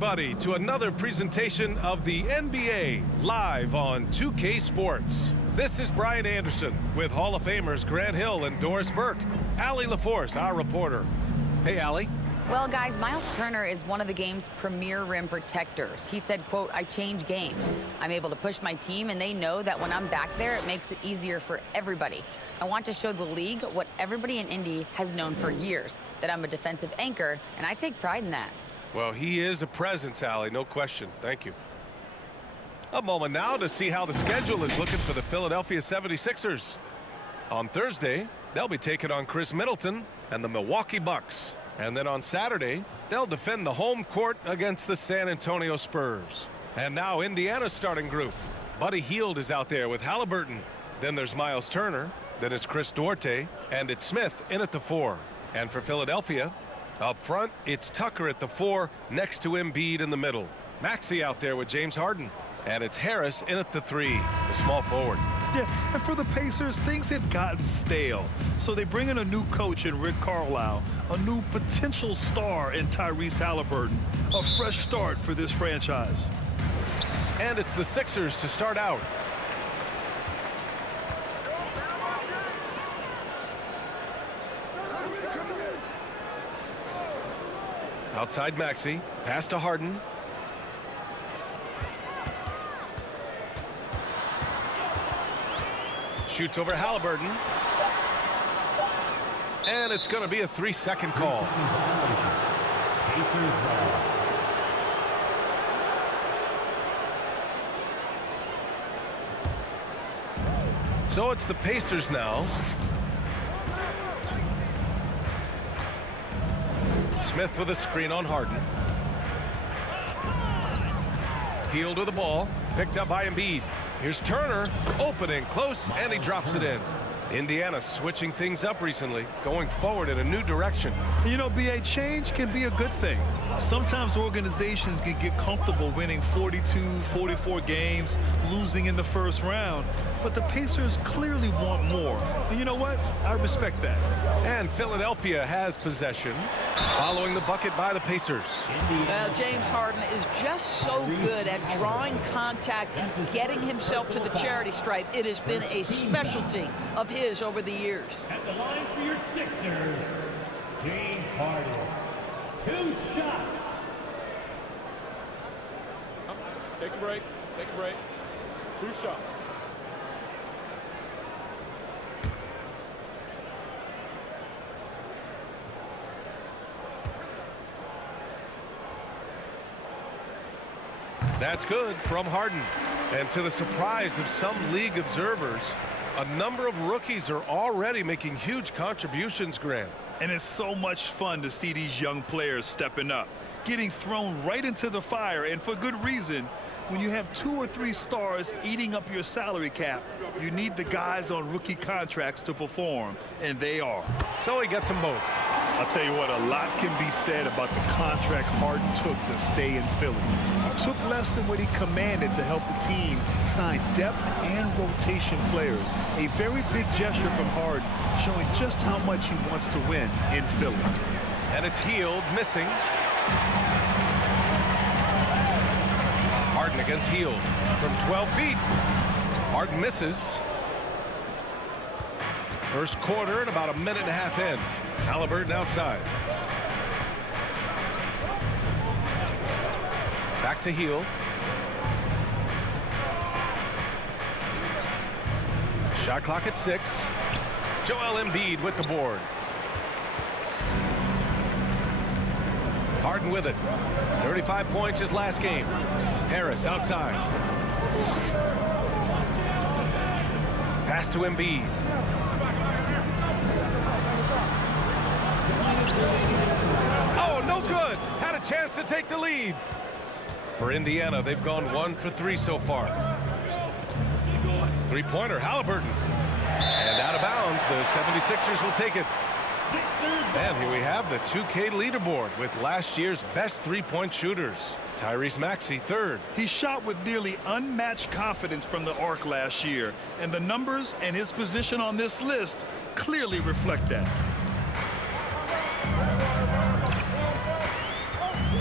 Buddy, to another presentation of the NBA live on 2K Sports. This is Brian Anderson with Hall of Famers Grant Hill and Doris Burke. Allie LaForce, our reporter. Hey, Allie. Well, guys, Miles Turner is one of the game's premier rim protectors. He said, quote, "I change games. I'm able to push my team, and they know that when I'm back there, it makes it easier for everybody. I want to show the league what everybody in Indy has known for years, that I'm a defensive anchor, and I take pride in that." Well, he is a presence, Allie, no question. Thank you. A moment now to see how the schedule is looking for the Philadelphia 76ers. On Thursday, they'll be taking on Chris Middleton and the Milwaukee Bucks. And then on Saturday, they'll defend the home court against the San Antonio Spurs. And now Indiana's starting group. Buddy Hield is out there with Halliburton. Then there's Miles Turner. Then it's Chris Duarte. And it's Smith in at the 4. And for Philadelphia, up front, it's Tucker at the 4 next to Embiid in the middle. Maxey out there with James Harden. And it's Harris in at the 3, the small forward. Yeah, and for the Pacers, things had gotten stale. So they bring in a new coach in Rick Carlisle, a new potential star in Tyrese Halliburton, a fresh start for this franchise. And it's the Sixers to start out. Outside Maxey, pass to Harden. Shoots over Halliburton. And it's going to be a 3-second call. So it's the Pacers now. Smith with a screen on Harden. Hield with the ball. Picked up by Embiid. Here's Turner, opening close, and he drops it in. Indiana switching things up recently, going forward in a new direction. You know, BA, change can be a good thing. Sometimes organizations can get comfortable winning 42, 44 games, losing in the first round. But the Pacers clearly want more. And you know what? I respect that. And Philadelphia has possession, following the bucket by the Pacers. Well, James Harden is just so good at drawing contact and getting himself to the charity stripe. It has been a specialty of his over the years. At the line for your Sixers, James Harden. 2 shots. Take a break. Take a break. 2 shots. That's good from Harden. And to the surprise of some league observers, a number of rookies are already making huge contributions, Grant. And it's so much fun to see these young players stepping up, getting thrown right into the fire, and for good reason. When you have 2 or 3 stars eating up your salary cap, you need the guys on rookie contracts to perform, and they are. So he gets them both. I'll tell you what, a lot can be said about the contract Harden took to stay in Philly. He took less than what he commanded to help the team sign depth and rotation players. A very big gesture from Harden, showing just how much he wants to win in Philly. And it's Hield missing. Harden against Hield from 12 feet. Harden misses. First quarter and about a minute and a half in. Halliburton outside. Back to Hield. Shot clock at 6. Joel Embiid with the board. Harden with it. 35 points his last game. Harris outside. Pass to Embiid. Oh, no good. Had a chance to take the lead. For Indiana, they've gone 1 for 3 so far. Three-pointer, Halliburton. And out of bounds, the 76ers will take it. And here we have the 2K leaderboard with last year's best three-point shooters. Tyrese Maxey, 3rd. He shot with nearly unmatched confidence from the arc last year, and the numbers and his position on this list clearly reflect that.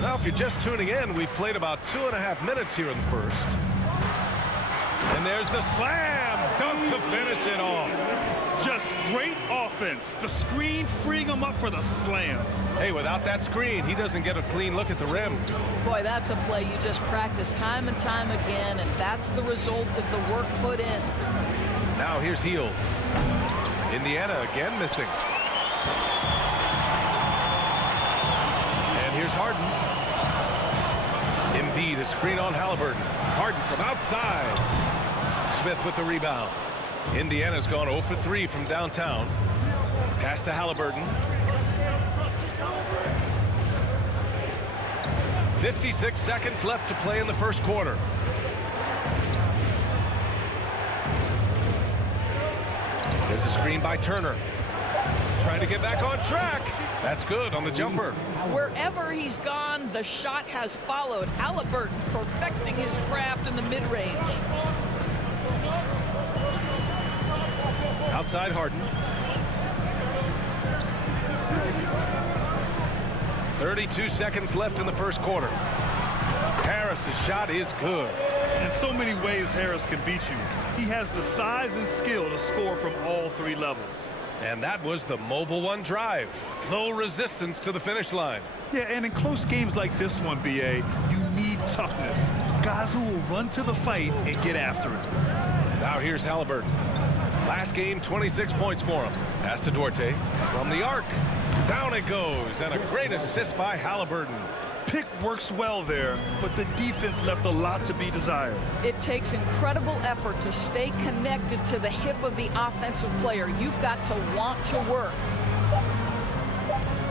Well, if you're just tuning in, we've played about 2.5 minutes here in the first. And there's the slam dunk to finish it off. Just great offense. The screen freeing him up for the slam. Hey, without that screen, he doesn't get a clean look at the rim. Boy, that's a play you just practice time and time again, and that's the result of the work put in. Now here's Hield. Indiana again missing. And here's Harden. Embiid, a screen on Halliburton. Harden from outside. Smith with the rebound. Indiana's gone 0 for 3 from downtown. Pass to Halliburton. 56 seconds left to play in the first quarter. There's a screen by Turner. Trying to get back on track. That's good on the jumper. Wherever he's gone, the shot has followed. Halliburton perfecting his craft in the mid-range. Outside Harden. 32 seconds left in the first quarter. Harris's shot is good. In so many ways, Harris can beat you. He has the size and skill to score from all 3 levels. And that was the Mobile One drive. Low resistance to the finish line. Yeah, and in close games like this one, BA, you need toughness. Guys who will run to the fight and get after it. Now here's Halliburton. Last game, 26 points for him. Pass to Duarte. From the arc. Down it goes. And a great assist by Halliburton. Pick works well there, but the defense left a lot to be desired. It takes incredible effort to stay connected to the hip of the offensive player. You've got to want to work.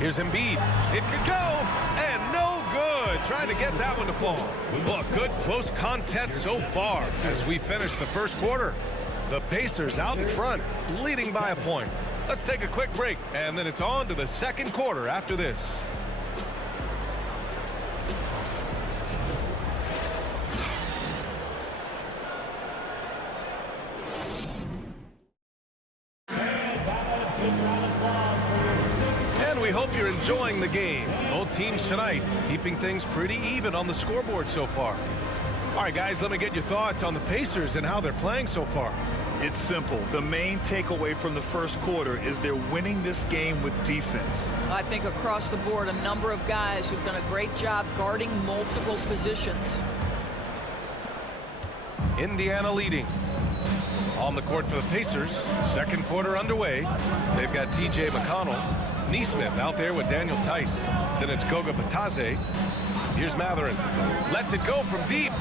Here's Embiid. It could go, and no good. Trying to get that one to fall. Well, a good close contest so far as we finish the first quarter. The Pacers out in front, leading by a point. Let's take a quick break, and then it's on to the second quarter after this. And we hope you're enjoying the game. Both teams tonight keeping things pretty even on the scoreboard so far. All right, guys, let me get your thoughts on the Pacers and how they're playing so far. It's simple. The main takeaway from the first quarter is they're winning this game with defense. I think across the board, a number of guys who've done a great job guarding multiple positions. Indiana leading. On the court for the Pacers, second quarter underway. They've got T.J. McConnell. Neesmith out there with Daniel Tice. Then it's Goga Batadze. Here's Mathurin. Lets it go from deep.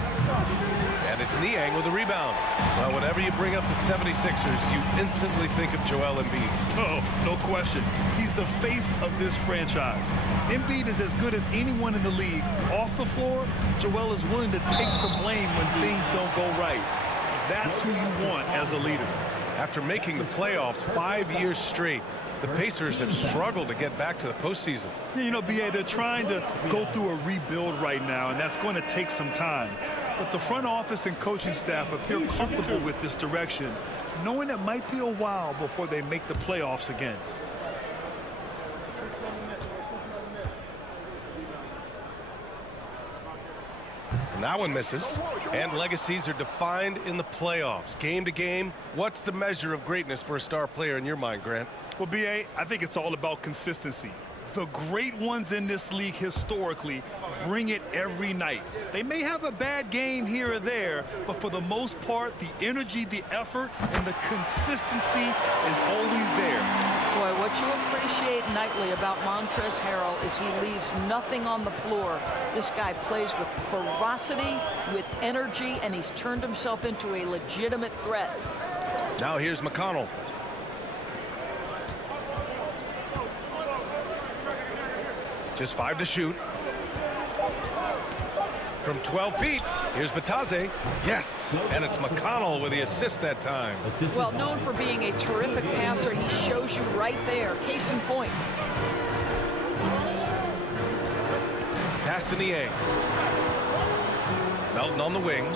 And it's Niang with the rebound. Well, whenever you bring up the 76ers, you instantly think of Joel Embiid. Oh, no question. He's the face of this franchise. Embiid is as good as anyone in the league. Off the floor, Joel is willing to take the blame when things don't go right. That's who you want as a leader. After making the playoffs 5 years straight, the Pacers have struggled to get back to the postseason. You know, BA, they're trying to go through a rebuild right now, and that's going to take some time. But the front office and coaching staff appear comfortable with this direction, knowing it might be a while before they make the playoffs again. And that one misses. And legacies are defined in the playoffs. Game to game, what's the measure of greatness for a star player in your mind, Grant? Well, BA, I think it's all about consistency. The great ones in this league historically bring it every night. They may have a bad game here or there, but for the most part, the energy, the effort, and the consistency is always there. Boy, what you appreciate nightly about Montrezl Harrell is he leaves nothing on the floor. This guy plays with ferocity, with energy, and he's turned himself into a legitimate threat. Now here's McConnell. Just 5 to shoot. From 12 feet, here's Batadze. Yes, and it's McConnell with the assist that time. Well, known for being a terrific passer, he shows you right there. Case in point. Pass to Niang. Melton on the wing.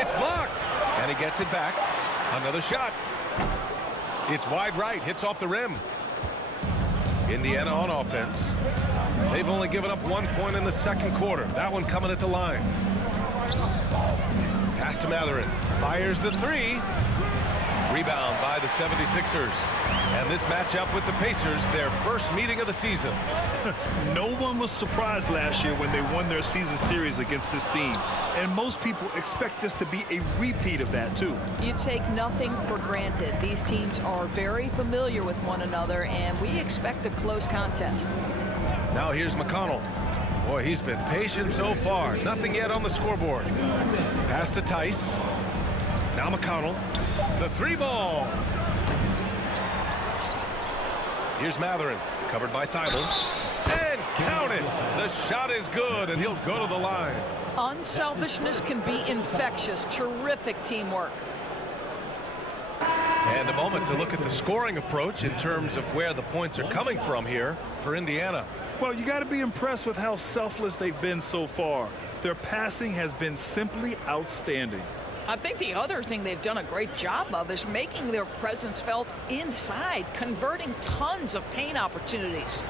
It's blocked. And he gets it back. Another shot. It's wide right, hits off the rim. Indiana on offense. They've only given up 1 point in the second quarter. That one coming at the line. Pass to Mathurin. Fires the three. Rebound by the 76ers. And this matchup with the Pacers, their first meeting of the season. No one was surprised last year when they won their season series against this team. And most people expect this to be a repeat of that, too. You take nothing for granted. These teams are very familiar with one another, and we expect a close contest. Now here's McConnell. Boy, he's been patient so far. Nothing yet on the scoreboard. Pass to Tice. Now McConnell. The three ball. Here's Mathurin, covered by Thibault. And count it. The shot is good, and he'll go to the line. Unselfishness can be infectious. Terrific teamwork. And a moment to look at the scoring approach in terms of where the points are coming from here for Indiana. Well, you got to be impressed with how selfless they've been so far. Their passing has been simply outstanding. I think the other thing they've done a great job of is making their presence felt inside, converting tons of paint opportunities.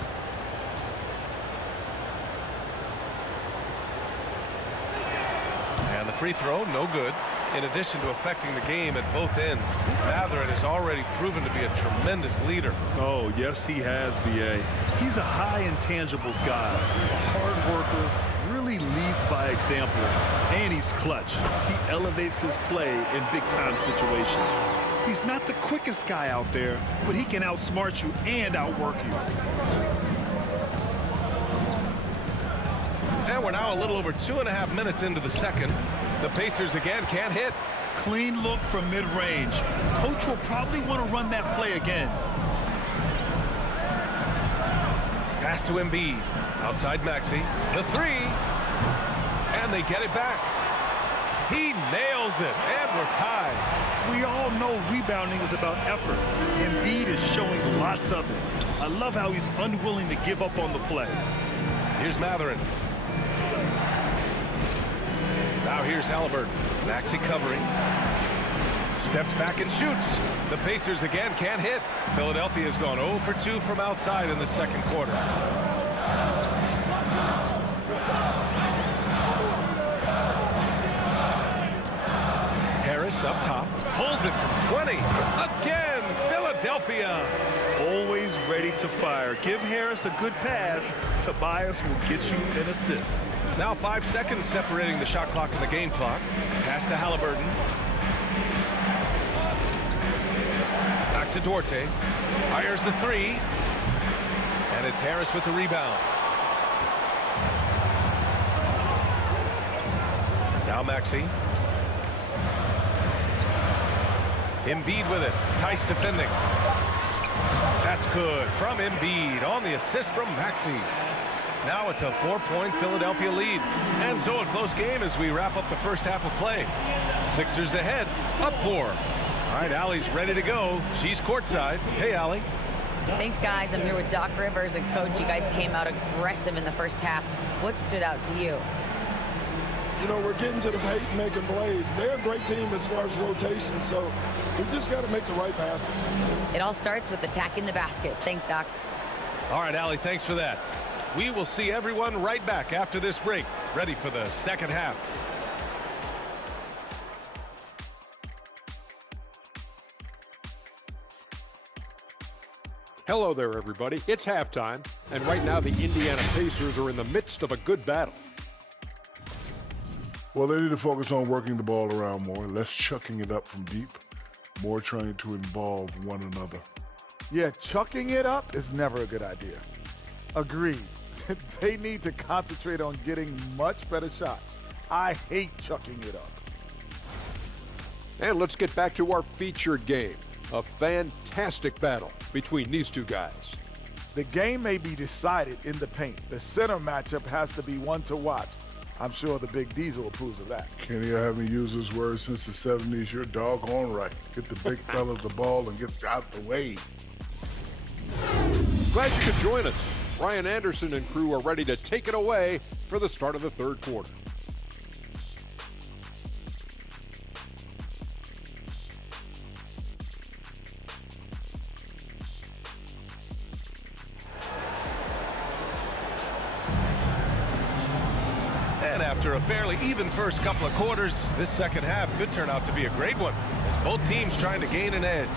And the free throw, no good. In addition to affecting the game at both ends, Mathurin has already proven to be a tremendous leader. Oh, yes, he has, B.A. He's a high intangibles guy, a hard worker, really leads by example, and he's clutch. He elevates his play in big-time situations. He's not the quickest guy out there, but he can outsmart you and outwork you. And we're now a little over 2.5 minutes into the second. The Pacers again can't hit. Clean look from mid-range. Coach will probably want to run that play again. Pass to Embiid. Outside Maxey. The three. And they get it back. He nails it. And we're tied. We all know rebounding is about effort. Embiid is showing lots of it. I love how he's unwilling to give up on the play. Here's Mathurin. Now here's Halliburton. Maxey covering. Steps back and shoots. The Pacers again can't hit. Philadelphia's gone 0 for 2 from outside in the second quarter. Harris up top. Pulls it from 20. Again, Philadelphia. Always ready to fire. Give Harris a good pass. Tobias will get you an assist. Now 5 seconds separating the shot clock and the game clock. Pass to Halliburton. Back to Duarte. Fires the three. And it's Harris with the rebound. Now Maxey. Embiid with it. Tice defending. That's good from Embiid on the assist from Maxey. Now it's a 4-point Philadelphia lead. And so a close game as we wrap up the first half of play. Sixers ahead, up 4. All right, Allie's ready to go. She's courtside. Hey, Allie. Thanks, guys. I'm here with Doc Rivers and Coach. You guys came out aggressive in the first half. What stood out to you? You know, we're getting to the paint and making plays. They're a great team as far as rotation, so we just got to make the right passes. It all starts with attacking the basket. Thanks, Doc. All right, Allie, thanks for that. We will see everyone right back after this break, ready for the second half. Hello there, everybody. It's halftime, and right now the Indiana Pacers are in the midst of a good battle. Well, they need to focus on working the ball around more, less chucking it up from deep, more trying to involve one another. Yeah, chucking it up is never a good idea. Agreed. They need to concentrate on getting much better shots. I hate chucking it up. And let's get back to our featured game. A fantastic battle between these two guys. The game may be decided in the paint. The center matchup has to be one to watch. I'm sure the Big Diesel approves of that. Kenny, I haven't used this word since the 70s. You're doggone right. Get the big fella the ball and get out the way. Glad you could join us. Ryan Anderson and crew are ready to take it away for the start of the third quarter. after a fairly even first couple of quarters, this second half could turn out to be a great one as both teams trying to gain an edge.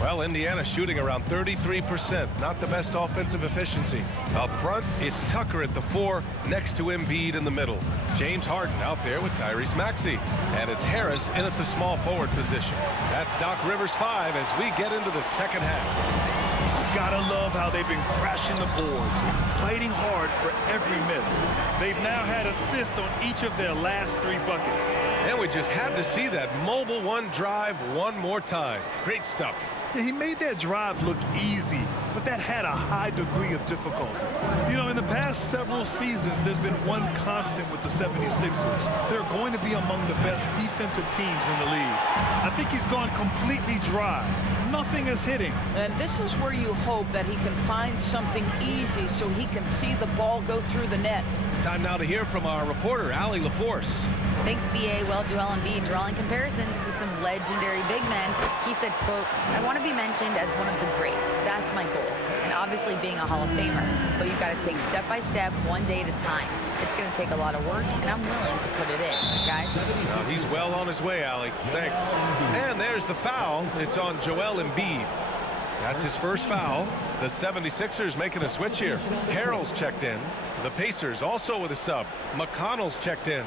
Well, Indiana shooting around 33%. Not the best offensive efficiency. Up front, it's Tucker at the 4, next to Embiid in the middle. James Harden out there with Tyrese Maxey. And it's Harris in at the small forward position. That's Doc Rivers 5 as we get into the second half. Gotta love how they've been crashing the boards, fighting hard for every miss. They've now had assists on each of their last 3 buckets. And we just had to see that mobile one drive one more time. Great stuff. Yeah, he made that drive look easy, but that had a high degree of difficulty. You know, in the past several seasons, there's been one constant with the 76ers. They're going to be among the best defensive teams in the league. I think he's gone completely dry. Nothing is hitting. And this is where you hope that he can find something easy so he can see the ball go through the net. Time now to hear from our reporter, Allie LaForce. Thanks, B.A. Well, Joel Embiid drawing comparisons to some legendary big men. He said, quote, "I want to be mentioned as one of the greats. That's my goal. And obviously being a Hall of Famer. But you've got to take step by step, one day at a time. It's going to take a lot of work, and I'm willing to put it in, guys." He's well on his way, Allie. Thanks. And there's the foul. It's on Joel Embiid. That's his first foul. The 76ers making a switch here. Harrell's checked in. The Pacers also with a sub. McConnell's checked in.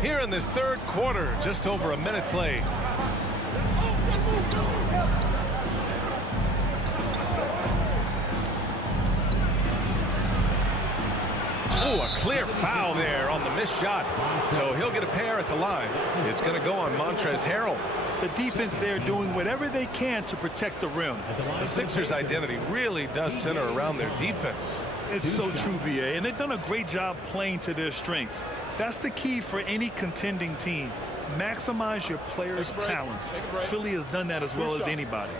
Here in this third quarter, just over a minute played. Oh, a clear foul there on the missed shot. So he'll get a pair at the line. It's going to go on Montrezl Harrell. The defense there doing whatever they can to protect the rim. The Sixers' identity really does center around their defense. It's so true, B.A., and they've done a great job playing to their strengths. That's the key for any contending team. Maximize your players' talents. Philly has done that as well as anybody.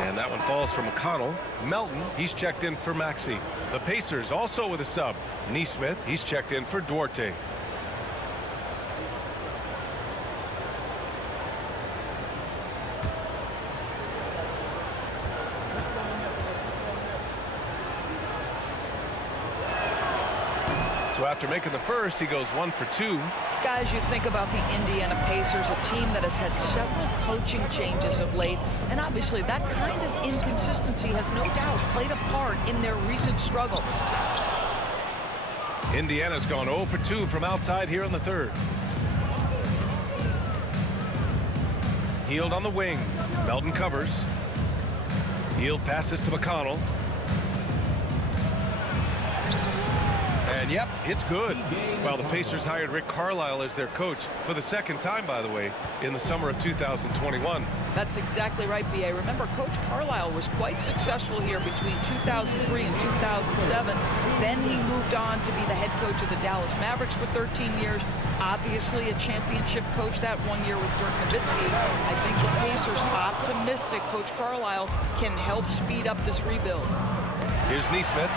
And that one falls for McConnell. Melton, he's checked in for Maxey. The Pacers also with a sub. Nesmith, he's checked in for Duarte. So after making the first, he goes 1 for 2. Guys, you think about the Indiana Pacers, a team that has had several coaching changes of late, and obviously that kind of inconsistency has no doubt played a part in their recent struggles. Indiana's gone 0 for 2 from outside here in the third. Hield on the wing. Melton covers. Hield passes to McConnell. And yep, it's good. Well, the Pacers hired Rick Carlisle as their coach for the second time, by the way, in the summer of 2021. That's exactly right, B.A. Remember, Coach Carlisle was quite successful here between 2003 and 2007. Then he moved on to be the head coach of the Dallas Mavericks for 13 years. Obviously a championship coach that 1 year with Dirk Nowitzki. I think the Pacers optimistic Coach Carlisle can help speed up this rebuild. Here's Nesmith.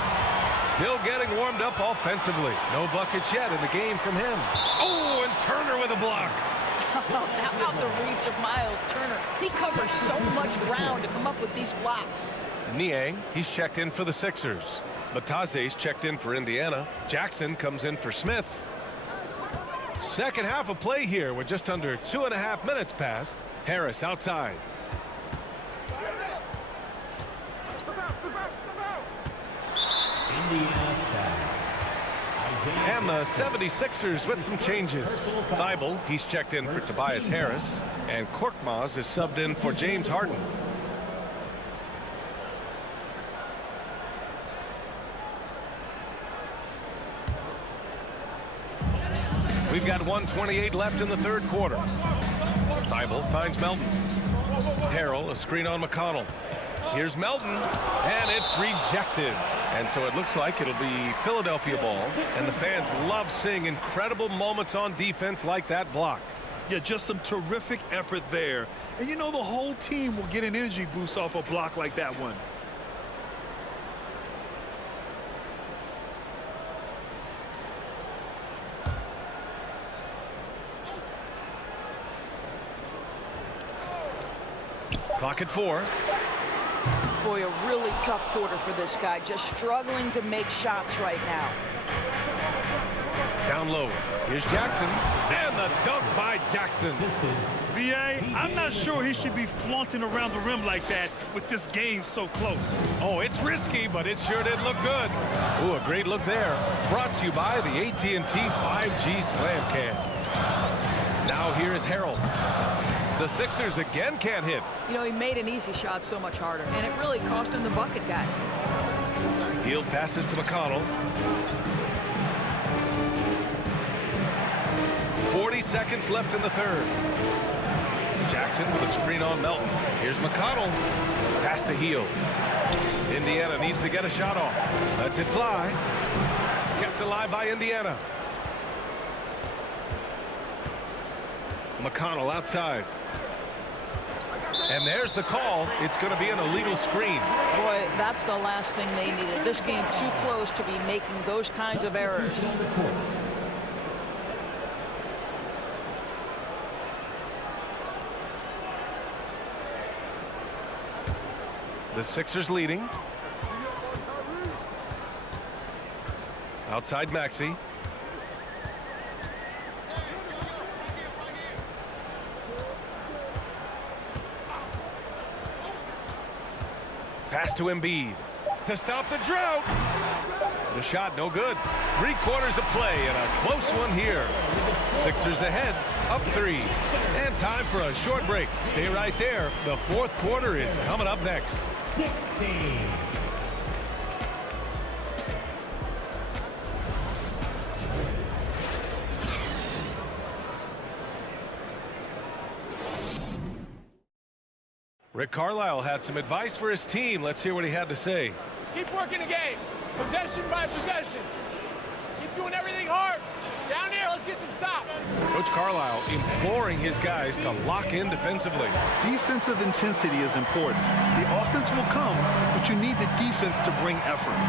Still getting warmed up offensively. No buckets yet in the game from him. Oh, and Turner with a block. How about the reach of Miles Turner? He covers so much ground to come up with these blocks. Niang, he's checked in for the Sixers. Bataze's checked in for Indiana. Jackson comes in for Smith. Second half of play here with just under 2.5 minutes passed. Harris outside. And the 76ers with some changes. Thibault, he's checked in for Tobias Harris. And Korkmaz is subbed in for James Harden. We've got 1:28 left in the third quarter. Thibault finds Melton. Harrell, a screen on McConnell. Here's Melton, and it's rejected. And so it looks like it'll be Philadelphia ball, and the fans love seeing incredible moments on defense like that block. Yeah, just some terrific effort there. And you know the whole team will get an energy boost off a block like that one. Clock at 4. Boy, a really tough quarter for this guy. Just struggling to make shots right now. Down low. Here's Jackson. And the dunk by Jackson. B.A., I'm not sure he should be flaunting around the rim like that with this game so close. Oh, it's risky, but it sure did look good. Ooh, a great look there. Brought to you by the AT&T 5G Slam Cam. Now here is Harrell. The Sixers again can't hit. You know, he made an easy shot so much harder, and it really cost him the bucket, guys. Hield passes to McConnell. 40 seconds left in the third. Jackson with a screen on Melton. Here's McConnell. Pass to Hield. Indiana needs to get a shot off. Lets it fly. Kept alive by Indiana. McConnell outside. And there's the call. It's going to be an illegal screen. Boy, that's the last thing they needed. This game too close to be making those kinds of errors. The Sixers leading. Outside Maxey. Pass to Embiid to stop the drought. The shot no good. 3 quarters of play and a close one here. Sixers ahead, up 3. And time for a short break. Stay right there. The fourth quarter is coming up next. 16. Rick Carlisle had some advice for his team. Let's hear what he had to say. Keep working the game. Possession by possession. Keep doing everything hard. Down here, let's get some stops. Coach Carlisle imploring his guys to lock in defensively. Defensive intensity is important. The offense will come, but you need the defense to bring effort.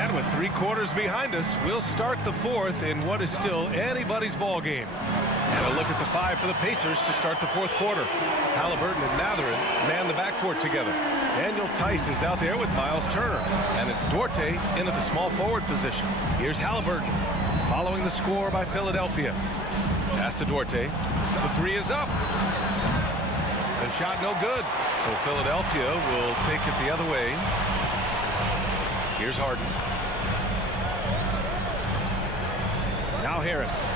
And with 3 quarters behind us, we'll start the fourth in what is still anybody's ball game. And a look at the 5 for the Pacers to start the fourth quarter. Halliburton and Mathurin man the backcourt together. Daniel Tice is out there with Miles Turner. And it's Duarte in at the small forward position. Here's Halliburton following the score by Philadelphia. Pass to Duarte. The 3 is up. The shot no good. So Philadelphia will take it the other way. Here's Harden. Now Harris.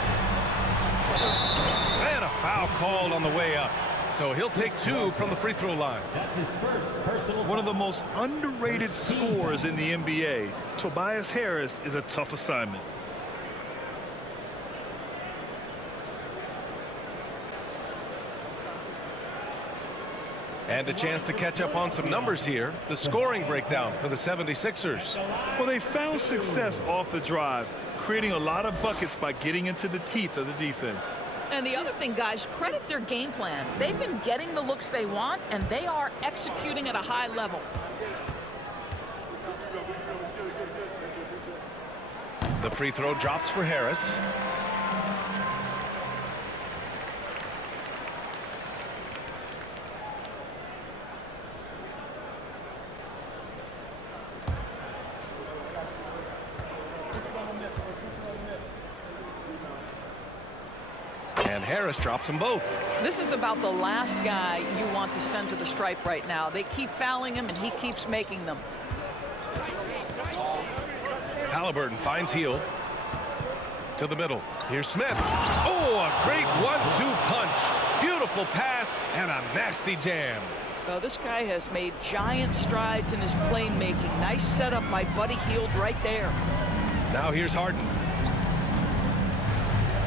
And a foul called on the way up. So he'll take 2 from the free throw line. That's his first personal. One of the most underrated scorers in the NBA, Tobias Harris, is a tough assignment. And a chance to catch up on some numbers here. The scoring breakdown for the 76ers. Well, they found success off the drive, creating a lot of buckets by getting into the teeth of the defense. And the other thing, guys, credit their game plan. They've been getting the looks they want, and they are executing at a high level. The free throw drops for Harris. And Harris drops them both. This is about the last guy you want to send to the stripe right now. They keep fouling him, and he keeps making them. Halliburton finds Hield to the middle. Here's Smith. Oh, a great 1-2 punch. Beautiful pass and a nasty jam. Well, this guy has made giant strides in his playmaking. Nice setup by Buddy Hield right there. Now here's Harden.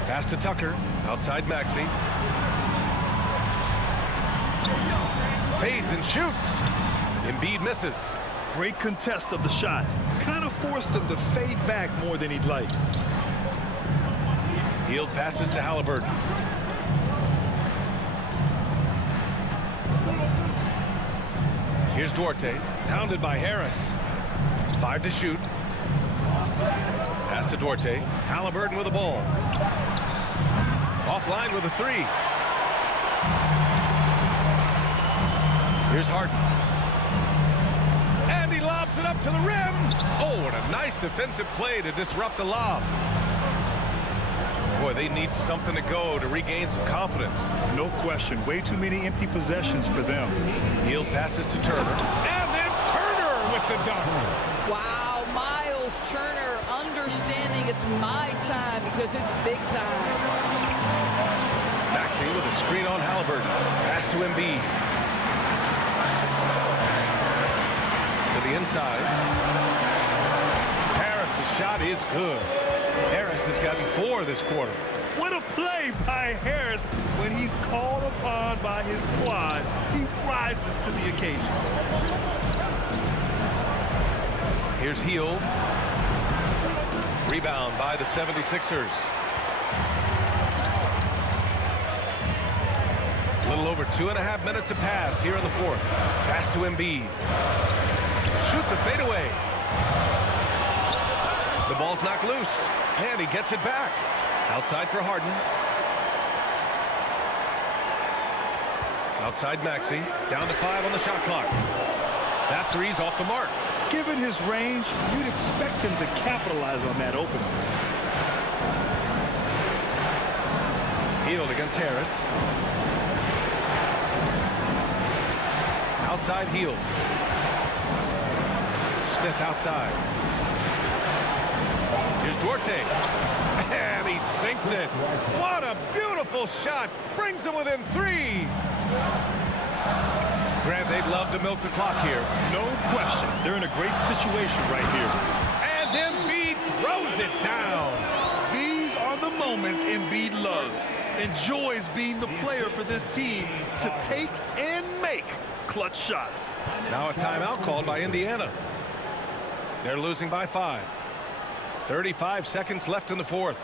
Pass to Tucker. Outside Maxey. Fades and shoots. Embiid misses. Great contest of the shot. Kind of forced him to fade back more than he'd like. Hield passes to Halliburton. Here's Duarte, pounded by Harris. 5 to shoot. Pass to Duarte. Halliburton with the ball. Offline with a 3. Here's Harden. And he lobs it up to the rim. Oh, what a nice defensive play to disrupt the lob. Boy, they need something to go to regain some confidence. No question. Way too many empty possessions for them. Hield passes to Turner. And then Turner with the dunk. Wow, Miles Turner understanding it's my time because it's big time. Maxey with a screen on Halliburton. Pass to Embiid. To the inside. Harris's shot is good. Harris has gotten 4 this quarter. What a play by Harris. When he's called upon by his squad, he rises to the occasion. Here's Hield. Rebound by the 76ers. A little over 2.5 minutes have passed here in the 4th. Pass to Embiid. Shoots a fadeaway. The ball's knocked loose. And he gets it back. Outside for Harden. Outside Maxey. Down to 5 on the shot clock. That 3's off the mark. Given his range, you'd expect him to capitalize on that opening. Hield against Harris. Outside Hield. Smith outside. Here's Duarte. And he sinks it. What a beautiful shot. Brings him within 3. Grant, they'd love to milk the clock here. No question. They're in a great situation right here. And Embiid throws it down. These are the moments Embiid loves. Enjoys being the player for this team to take and make clutch shots. Now a timeout called by Indiana. They're losing by 5. 35 seconds left in the 4th.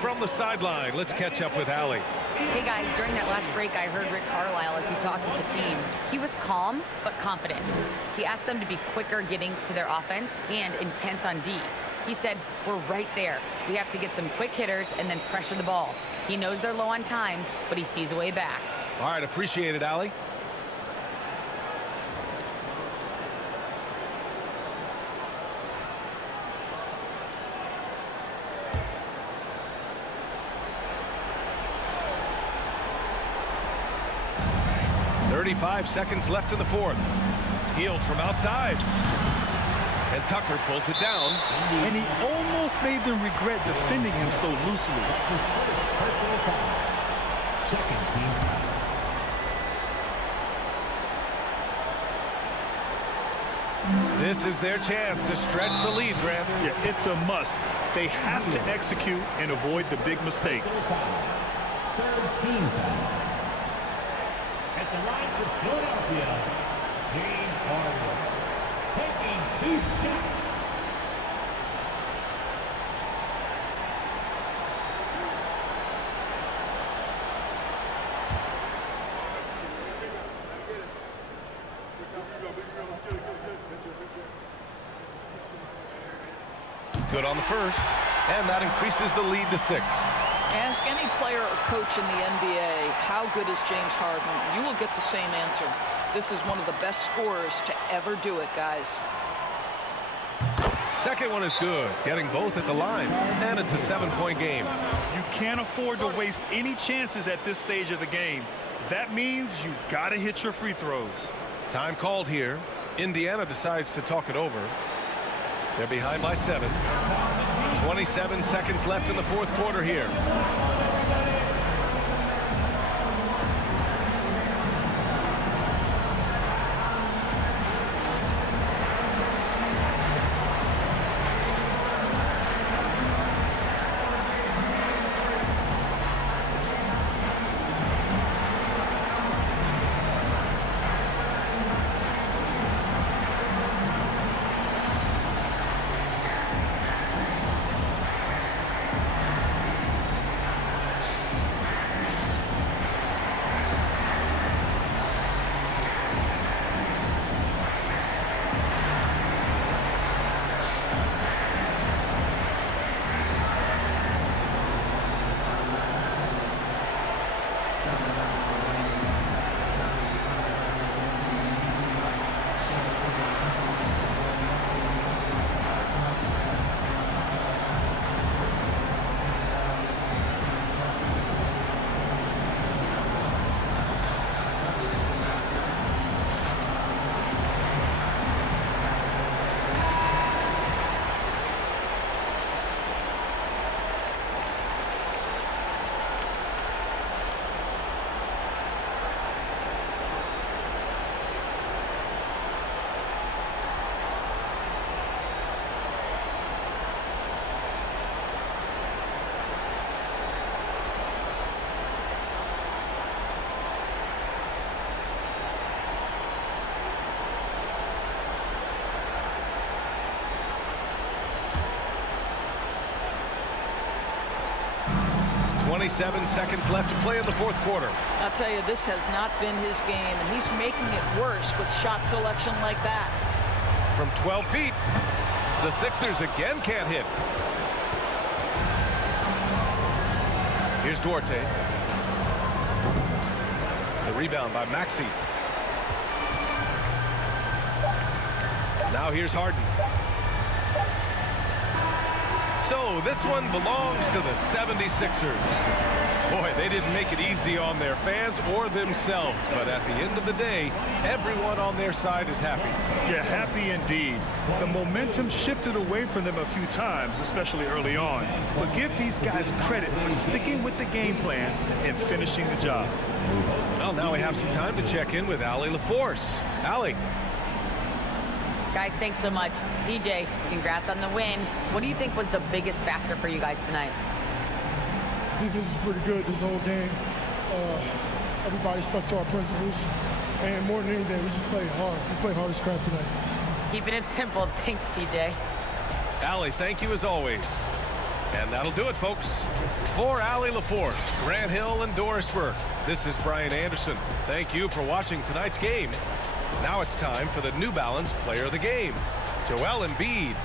From the sideline, let's catch up with Allie. Hey guys, during that last break, I heard Rick Carlisle as he talked with the team. He was calm but confident. He asked them to be quicker getting to their offense and intense on D. He said, we're right there. We have to get some quick hitters and then pressure the ball. He knows they're low on time, but he sees a way back. All right, appreciate it, Allie. Five seconds left in the 4th. Hield from outside. And Tucker pulls it down. And he almost made them regret defending him so loosely. Second team foul. This is their chance to stretch the lead, Grant. Yeah, it's a must. They have to execute and avoid the big mistake. Third team foul. At the line for Philadelphia, James Harden taking 2 shots. Good on the first, and that increases the lead to 6. Ask any player or coach in the NBA, how good is James Harden? You will get the same answer. This is one of the best scorers to ever do it, guys. Second one is good, getting both at the line, and it's a 7-point game. You can't afford to waste any chances at this stage of the game. That means you gotta hit your free throws. Time called here. Indiana decides to talk it over. They're behind by 7. 27 seconds left in the fourth quarter here. Seven seconds left to play in the fourth quarter. I'll tell you, this has not been his game, and he's making it worse with shot selection like that. From 12 feet, the Sixers again can't hit. Here's Duarte. The rebound by Maxey. Now here's Harden. So this one belongs to the 76ers. Boy, they didn't make it easy on their fans or themselves, but at the end of the day, everyone on their side is happy. Yeah, happy indeed. The momentum shifted away from them a few times, especially early on. But give these guys credit for sticking with the game plan and finishing the job. Well, now we have some time to check in with Allie LaForce. Allie. Guys, thanks so much. DJ, congrats on the win. What do you think was the biggest factor for you guys tonight? I think this is pretty good, this whole game. Everybody stuck to our principles. And more than anything, we just played hard. We played hard as crap tonight. Keeping it simple. Thanks, PJ. Allie, thank you as always. And that'll do it, folks. For Allie LaForce, Grant Hill, and Dorisburg, this is Brian Anderson. Thank you for watching tonight's game. Now it's time for the New Balance Player of the Game, Joel Embiid.